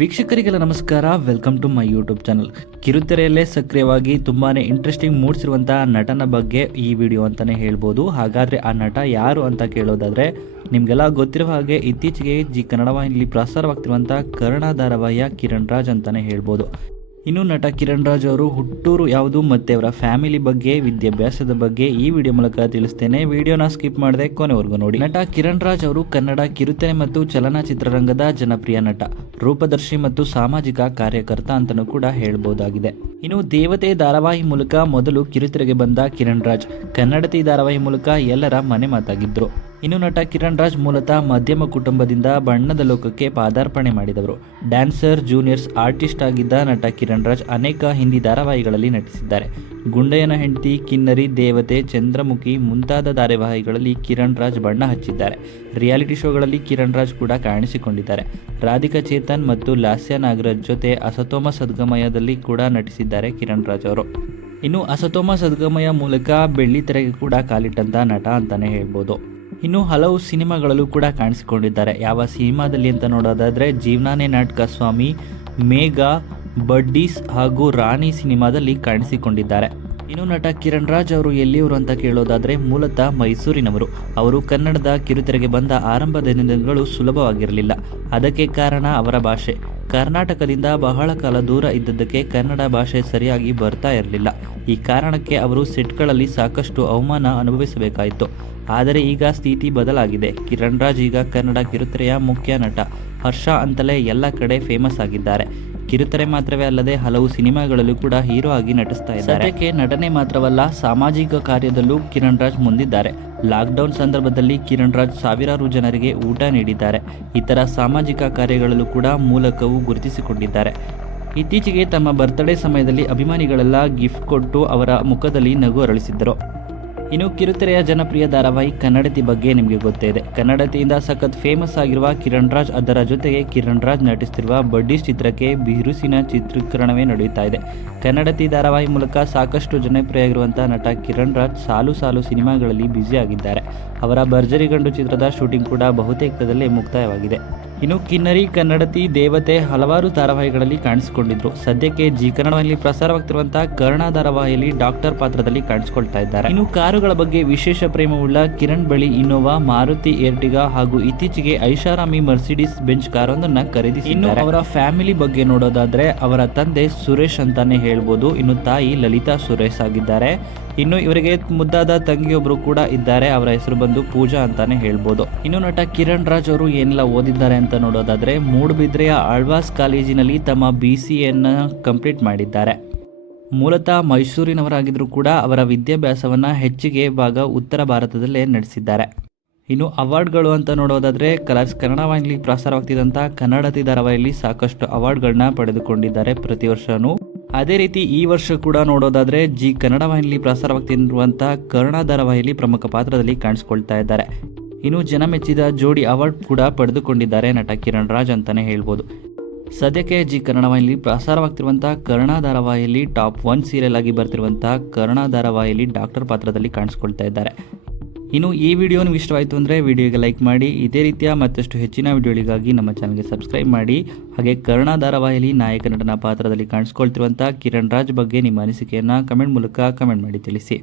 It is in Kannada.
ವೀಕ್ಷಕರಿಗೆಲ್ಲ ನಮಸ್ಕಾರ. Welcome to my YouTube channel ಕಿರುತೆರೆಯಲ್ಲೇ ಸಕ್ರಿಯವಾಗಿ ತುಂಬಾನೇ ಇಂಟ್ರೆಸ್ಟಿಂಗ್ ಮೂಡಿಸಿರುವಂತಹ ನಟನ ಬಗ್ಗೆ ಈ ವಿಡಿಯೋ ಅಂತಾನೆ ಹೇಳ್ಬೋದು. ಹಾಗಾದ್ರೆ ಆ ನಟ ಯಾರು ಅಂತ ಕೇಳೋದಾದ್ರೆ ನಿಮ್ಗೆಲ್ಲ ಗೊತ್ತಿರುವ ಹಾಗೆ ಇತ್ತೀಚೆಗೆ ಜಿ ಕನ್ನಡ ವಾಹಿನಿಯಲ್ಲಿ ಪ್ರಸಾರವಾಗ್ತಿರುವಂತಹ ಕರ್ಣ ಧಾರಾವಾಹಿಯ ಕಿರಣ್ ರಾಜ್ ಅಂತಾನೆ ಹೇಳ್ಬೋದು. ಇನ್ನು ನಟ ಕಿರಣ್ ರಾಜ್ ಅವರು ಹುಟ್ಟೂರು ಯಾವುದು ಮತ್ತೆ ಅವರ ಫ್ಯಾಮಿಲಿ ಬಗ್ಗೆ, ವಿದ್ಯಾಭ್ಯಾಸದ ಬಗ್ಗೆ ಈ ವಿಡಿಯೋ ಮೂಲಕ ತಿಳಿಸ್ತೇನೆ. ವಿಡಿಯೋನ ಸ್ಕಿಪ್ ಮಾಡದೆ ಕೊನೆವರೆಗೂ ನೋಡಿ. ನಟ ಕಿರಣ್ ರಾಜ್ ಅವರು ಕನ್ನಡ ಕಿರುತೆರೆ ಮತ್ತು ಚಲನಚಿತ್ರರಂಗದ ಜನಪ್ರಿಯ ನಟ, ರೂಪದರ್ಶಿ ಮತ್ತು ಸಾಮಾಜಿಕ ಕಾರ್ಯಕರ್ತ ಅಂತಲೂ ಕೂಡ ಹೇಳ್ಬೋದಾಗಿದೆ. ಇನ್ನು ದೇವತೆ ಧಾರಾವಾಹಿ ಮೂಲಕ ಮೊದಲು ಕಿರುತೆರೆಗೆ ಬಂದ ಕಿರಣ್ ರಾಜ್, ಕನ್ನಡತಿ ಧಾರಾವಾಹಿ ಮೂಲಕ ಎಲ್ಲರ ಮನೆ ಮಾತಾಗಿದ್ರು. ಇನ್ನು ನಟ ಕಿರಣ್ ರಾಜ್ ಮೂಲತಃ ಮಧ್ಯಮ ಕುಟುಂಬದಿಂದ ಬಣ್ಣದ ಲೋಕಕ್ಕೆ ಪಾದಾರ್ಪಣೆ ಮಾಡಿದವರು. ಡ್ಯಾನ್ಸರ್, ಜೂನಿಯರ್ಸ್, ಆರ್ಟಿಸ್ಟ್ ಆಗಿದ್ದ ನಟ ಕಿರಣ್ ರಾಜ್ ಅನೇಕ ಹಿಂದಿ ಧಾರಾವಾಹಿಗಳಲ್ಲಿ ನಟಿಸಿದ್ದಾರೆ. ಗುಂಡಯ್ಯನ ಹೆಂಡತಿ ಕಿನ್ನರಿ, ದೇವತೆ, ಚಂದ್ರಮುಖಿ ಮುಂತಾದ ಧಾರಾವಾಹಿಗಳಲ್ಲಿ ಕಿರಣ್ ರಾಜ್ ಬಣ್ಣ ಹಚ್ಚಿದ್ದಾರೆ. ರಿಯಾಲಿಟಿ ಶೋಗಳಲ್ಲಿ ಕಿರಣ್ ರಾಜ್ ಕೂಡ ಕಾಣಿಸಿಕೊಂಡಿದ್ದಾರೆ. ರಾಧಿಕಾ ಚೇತನ್ ಮತ್ತು ಲಾಸ್ಯ ನಾಗರಾಜ್ ಜೊತೆ ಅಸತೋಮ ಸದ್ಗಮಯದಲ್ಲಿ ಕೂಡ ನಟಿಸಿದ್ದಾರೆ ಕಿರಣ್ ರಾಜ್ ಅವರು. ಇನ್ನು ಅಸತೋಮ ಸದ್ಗಮಯ ಮೂಲಕ ಬೆಳ್ಳಿ ತೆರೆಗೆ ಕೂಡ ಕಾಲಿಟ್ಟಂತ ನಟ ಅಂತಾನೆ ಹೇಳ್ಬೋದು. ಇನ್ನು ಹಲವು ಸಿನಿಮಾಗಳಲ್ಲೂ ಕೂಡ ಕಾಣಿಸಿಕೊಂಡಿದ್ದಾರೆ. ಯಾವ ಸಿನಿಮಾದಲ್ಲಿ ಅಂತ ನೋಡೋದಾದರೆ ಜೀವನಾನೇ ನಾಟಕ ಸ್ವಾಮಿ, ಮೇಘ, ಬಡ್ಡೀಸ್ ಹಾಗೂ ರಾಣಿ ಸಿನಿಮಾದಲ್ಲಿ ಕಾಣಿಸಿಕೊಂಡಿದ್ದಾರೆ. ಇನ್ನು ನಟ ಕಿರಣ್ ರಾಜ್ ಅವರು ಎಲ್ಲಿಯವರು ಅಂತ ಕೇಳೋದಾದರೆ ಮೂಲತಃ ಮೈಸೂರಿನವರು. ಅವರು ಕನ್ನಡದ ಕಿರುತೆರೆಗೆ ಬಂದ ಆರಂಭದ ದಿನಗಳು ಸುಲಭವಾಗಿರಲಿಲ್ಲ. ಅದಕ್ಕೆ ಕಾರಣ ಅವರ ಭಾಷೆ. ಕರ್ನಾಟಕದಿಂದ ಬಹಳ ಕಾಲ ದೂರ ಇದ್ದದ್ದಕ್ಕೆ ಕನ್ನಡ ಭಾಷೆ ಸರಿಯಾಗಿ ಬರ್ತಾ ಇರಲಿಲ್ಲ. ಈ ಕಾರಣಕ್ಕೆ ಅವರು ಸೆಟ್ಗಳಲ್ಲಿ ಸಾಕಷ್ಟು ಅವಮಾನ ಅನುಭವಿಸಬೇಕಾಯಿತು. ಆದರೆ ಈಗ ಸ್ಥಿತಿ ಬದಲಾಗಿದೆ. ಕಿರಣ್ ರಾಜ್ ಈಗ ಕನ್ನಡ ಕಿರುತೆರೆಯ ಮುಖ್ಯ ನಟ. ಹರ್ಷ ಅಂತಲೇ ಎಲ್ಲ ಕಡೆ ಫೇಮಸ್ ಆಗಿದ್ದಾರೆ. ಕಿರುತೆರೆ ಮಾತ್ರವೇ ಅಲ್ಲದೆ ಹಲವು ಸಿನಿಮಾಗಳಲ್ಲೂ ಕೂಡ ಹೀರೋ ಆಗಿ ನಟಿಸ್ತಾ ಇದ್ದಾರೆ. ಸದ್ಯಕ್ಕೆ ನಟನೆ ಮಾತ್ರವಲ್ಲ, ಸಾಮಾಜಿಕ ಕಾರ್ಯದಲ್ಲೂ ಕಿರಣ್ ರಾಜ್ ಮುಂದಿದ್ದಾರೆ. ಲಾಕ್ಡೌನ್ ಸಂದರ್ಭದಲ್ಲಿ ಕಿರಣ್ ರಾಜ್ ಸಾವಿರಾರು ಜನರಿಗೆ ಊಟ ನೀಡಿದ್ದಾರೆ. ಇತರ ಸಾಮಾಜಿಕ ಕಾರ್ಯಗಳಲ್ಲೂ ಕೂಡ ಮೂಲಕವೂ ಗುರುತಿಸಿಕೊಂಡಿದ್ದಾರೆ. ಇತ್ತೀಚೆಗೆ ತಮ್ಮ ಬರ್ತ್ಡೇ ಸಮಯದಲ್ಲಿ ಅಭಿಮಾನಿಗಳೆಲ್ಲ ಗಿಫ್ಟ್ ಕೊಟ್ಟು ಅವರ ಮುಖದಲ್ಲಿ ನಗು ಅರಳಿಸಿದ್ದರು. ಇನ್ನು ಕಿರುತೆರೆಯ ಜನಪ್ರಿಯ ಧಾರಾವಾಹಿ ಕನ್ನಡತಿ ಬಗ್ಗೆ ನಿಮಗೆ ಗೊತ್ತೇ ಇದೆ ಕನ್ನಡತಿಯಿಂದ ಸಖತ್ ಫೇಮಸ್ ಆಗಿರುವ ಕಿರಣ್ ರಾಜ್, ಅದರ ಜೊತೆಗೆ ಕಿರಣ್ ರಾಜ್ ನಟಿಸುತ್ತಿರುವ ಬಡ್ಡಿಸ್ ಚಿತ್ರಕ್ಕೆ ಬಿರುಸಿನ ಚಿತ್ರೀಕರಣವೇ ನಡೆಯುತ್ತಾ ಇದೆ. ಕನ್ನಡತಿ ಧಾರಾವಾಹಿ ಮೂಲಕ ಸಾಕಷ್ಟು ಜನಪ್ರಿಯ ಆಗಿರುವಂತಹ ನಟ ಕಿರಣ್ ರಾಜ್ ಸಾಲು ಸಾಲು ಸಿನಿಮಾಗಳಲ್ಲಿ ಬ್ಯುಸಿಯಾಗಿದ್ದಾರೆ ಅವರ ಭರ್ಜರಿ ಗಂಡು ಚಿತ್ರದ ಶೂಟಿಂಗ್ ಕೂಡ ಬಹುತೇಕದಲ್ಲೇ ಮುಕ್ತಾಯವಾಗಿದೆ. ಇನ್ನು ಕಿನ್ನರಿ ಕನ್ನಡತಿ ದೇವತೆ ಹಲವಾರು ಧಾರಾವಾಹಿಗಳಲ್ಲಿ ಕಾಣಿಸಿಕೊಂಡಿದ್ರು. ಸದ್ಯಕ್ಕೆ ಜಿ ಕನ್ನಡದಲ್ಲಿ ಪ್ರಸಾರವಾಗ್ತಿರುವಂತಹ ಕರ್ಣ ಧಾರಾವಾಹಿಯಲ್ಲಿ ಡಾಕ್ಟರ್ ಪಾತ್ರದಲ್ಲಿ ಕಾಣಿಸಿಕೊಳ್ತಾ ಇದ್ದಾರೆ. ಇನ್ನು ಕಾರುಗಳ ಬಗ್ಗೆ ವಿಶೇಷ ಪ್ರೇಮವುಳ್ಳ ಕಿರಣ್ ಬಳಿ ಇನ್ನೋವಾ, ಮಾರುತಿ, ಏರ್ಟಿಗಾ ಹಾಗೂ ಇತ್ತೀಚೆಗೆ ಐಷಾರಾಮಿ ಮರ್ಸಿಡಿಸ್ ಬೆಂಚ್ ಕಾರೊಂದನ್ನ ಖರೀದಿಸಿ ಇನ್ನು ಅವರ ಫ್ಯಾಮಿಲಿ ಬಗ್ಗೆ ನೋಡೋದಾದ್ರೆ ಅವರ ತಂದೆ ಸುರೇಶ್ ಅಂತಾನೆ ಹೇಳ್ಬೋದು. ಇನ್ನು ತಾಯಿ ಲಲಿತಾ ಸುರೇಶ್ ಆಗಿದ್ದಾರೆ. ಇನ್ನು ಇವರಿಗೆ ಮುದ್ದಾದ ತಂಗಿಯೊಬ್ರು ಕೂಡ ಇದ್ದಾರೆ. ಅವರ ಹೆಸರು ಬಂದು ಪೂಜಾ ಅಂತಾನೆ ಹೇಳ್ಬೋದು. ಇನ್ನು ನಟ ಕಿರಣ್ ರಾಜ್ ಅವರು ಏನೆಲ್ಲ ಓದಿದ್ದಾರೆ ಅಂತ ನೋಡೋದಾದ್ರೆ ಮೂಡುಬಿದ್ರೆಯ ಆಳ್ವಾಸ್ ಕಾಲೇಜಿನಲ್ಲಿ ತಮ್ಮ ಬಿ ಸಿ ಎನ್ನು ಕಂಪ್ಲೀಟ್ ಮಾಡಿದ್ದಾರೆ. ಮೂಲತಃ ಮೈಸೂರಿನವರಾಗಿದ್ದರೂ ಕೂಡ ಅವರ ವಿದ್ಯಾಭ್ಯಾಸವನ್ನು ಹೆಚ್ಚಿಗೆ ಭಾಗ ಉತ್ತರ ಭಾರತದಲ್ಲೇ ನಡೆಸಿದ್ದಾರೆ. ಇನ್ನು ಅವಾರ್ಡ್ಗಳು ಅಂತ ನೋಡೋದಾದ್ರೆ, ಕಲರ್ಸ್ ಕನ್ನಡ ವಾಹಿನಿಲಿ ಪ್ರಸಾರವಾಗ್ತಿದ್ದಂಥ ಕನ್ನಡತಿ ಧಾರಾವಾಹಿಯಲ್ಲಿ ಸಾಕಷ್ಟು ಅವಾರ್ಡ್ಗಳನ್ನ ಪಡೆದುಕೊಂಡಿದ್ದಾರೆ ಪ್ರತಿ ವರ್ಷವೂ ಅದೇ ರೀತಿ ಈ ವರ್ಷ ಕೂಡ ನೋಡೋದಾದ್ರೆ, ಜಿ ಕನ್ನಡ ವಾಹಿನಿಲಿ ಪ್ರಸಾರವಾಗ್ತಿರುವಂಥ ಕರ್ಣ ಧಾರಾವಾಹಿಯಲ್ಲಿ ಪ್ರಮುಖ ಪಾತ್ರದಲ್ಲಿ ಕಾಣಿಸ್ಕೊಳ್ತಾ ಇದ್ದಾರೆ. ಇನ್ನು ಜನ ಮೆಚ್ಚಿದ ಜೋಡಿ ಅವಾರ್ಡ್ ಕೂಡ ಪಡೆದುಕೊಂಡಿದ್ದಾರೆ ನಟ ಕಿರಣ್ ರಾಜ್ ಅಂತಾನೆ ಹೇಳ್ಬೋದು. ಸದ್ಯಕ್ಕೆ ಜಿ ಕನ್ನಡ ವಾಹಿನಿಲಿ ಪ್ರಸಾರವಾಗ್ತಿರುವಂತಹ ಕರ್ಣ ಧಾರಾವಾಹಿಯಲ್ಲಿ ಟಾಪ್ ಒನ್ ಸೀರಿಯಲ್ ಆಗಿ ಬರ್ತಿರುವಂತಹ ಕರ್ಣ ಧಾರಾವಾಹಿಯಲ್ಲಿ ಡಾಕ್ಟರ್ ಪಾತ್ರದಲ್ಲಿ ಕಾಣಿಸ್ಕೊಳ್ತಾ ಇದ್ದಾರೆ. ಇನ್ನು ಈ ವಿಡಿಯೋ ನಿಮ್ಗೆ ಇಷ್ಟವಾಯಿತು ಅಂದರೆ ವಿಡಿಯೋಗೆ ಲೈಕ್ ಮಾಡಿ, ಇದೇ ರೀತಿಯ ಮತ್ತಷ್ಟು ಹೆಚ್ಚಿನ ವಿಡಿಯೋಗಳಿಗಾಗಿ ನಮ್ಮ ಚಾನಲ್ಗೆ ಸಬ್ಸ್ಕ್ರೈಬ್ ಮಾಡಿ, ಹಾಗೆ ಕರ್ಣ ಧಾರಾವಾಹಿಯಲ್ಲಿ ನಾಯಕ ನಟನ ಪಾತ್ರದಲ್ಲಿ ಕಾಣಿಸ್ಕೊಳ್ತಿರುವಂಥ ಕಿರಣ್ ರಾಜ್ ಬಗ್ಗೆ ನಿಮ್ಮ ಅನಿಸಿಕೆಯನ್ನು ಕಮೆಂಟ್ ಮೂಲಕ ಕಮೆಂಟ್ ಮಾಡಿ ತಿಳಿಸಿ.